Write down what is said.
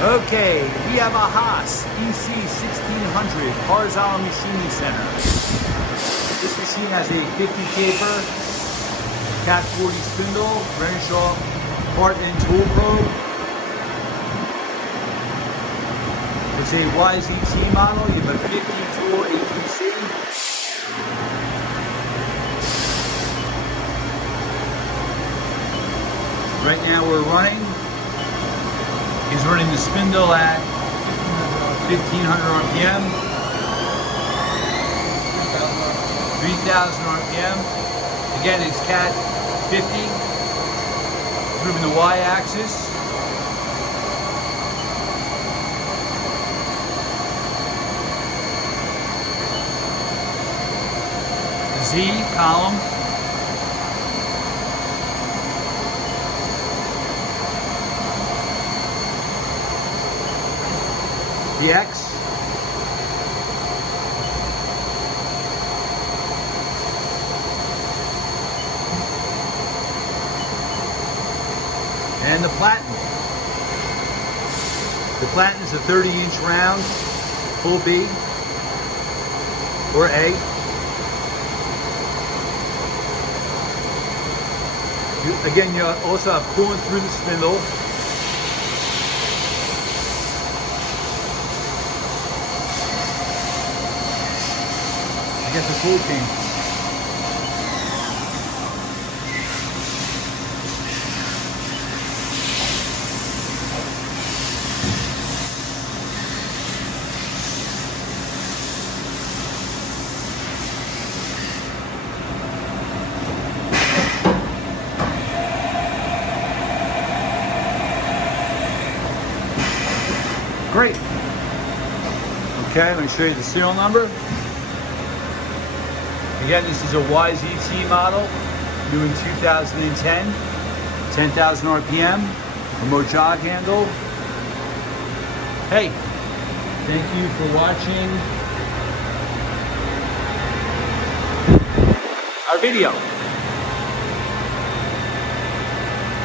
Okay, we have a Haas EC-1600 horizontal machining center. This machine has a 50 caper, Cat 40 spindle, Renshaw part and tool probe. It's a YZT model. You have a 50 tool APC. Right now we're running. He's running the spindle at 1500 RPM, 3000 RPM. Again, it's Cat 50. It's moving the Y-axis. The Z column. The X. And the platen. The platen is a 30-inch round, full B or A. Again, you also have coolant through the spindle. I guess the tool came. Great. Okay, let me show you the serial number. Again, this is a YZT model, new in 2010, 10,000 RPM, remote jog handle. Hey, thank you for watching our video.